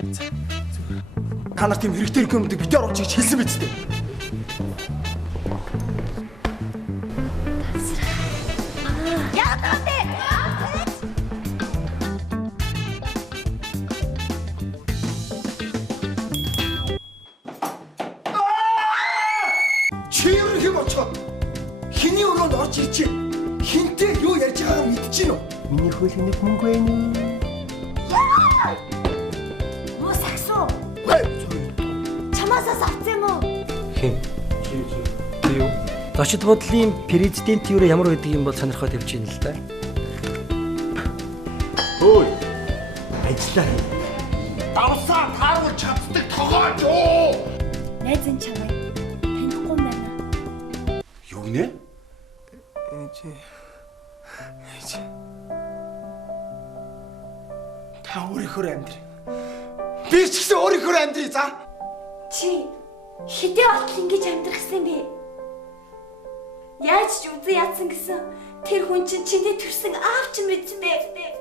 Та нар тийм хэрэгтэй юмдаг битээ оруулж гэж хэлсэн биз дээ. Чи юу болчиход хиний өрөөнд орж ирчих. Хинтээ юу ярьж байгааг мэдчихэв үү? Миний хөлөг мөнгө байна. Муу саксуу. Чамаасаас авсан юм уу? Хэн? Чи юу? Зочид бодлын президент юу ямар байдаг юм бол сонирхоод явж байна л да. Хөөе. Ажиллаа. Давсаа тааруул чаддаг тогооч юу? Найз нь чамайг танихгүй юм байна. Юу гинэ? Та өөрийнхөө амьдр. Би ч гэсэн өөрийнхөө амьдрий за. Чи хідээ болтол ингэж амьдрахсан бэ? Яаж ч үзэн ядсан гэсэн тэр хүн чинь чиний төрсөн аав чинь мэдсэн дээ.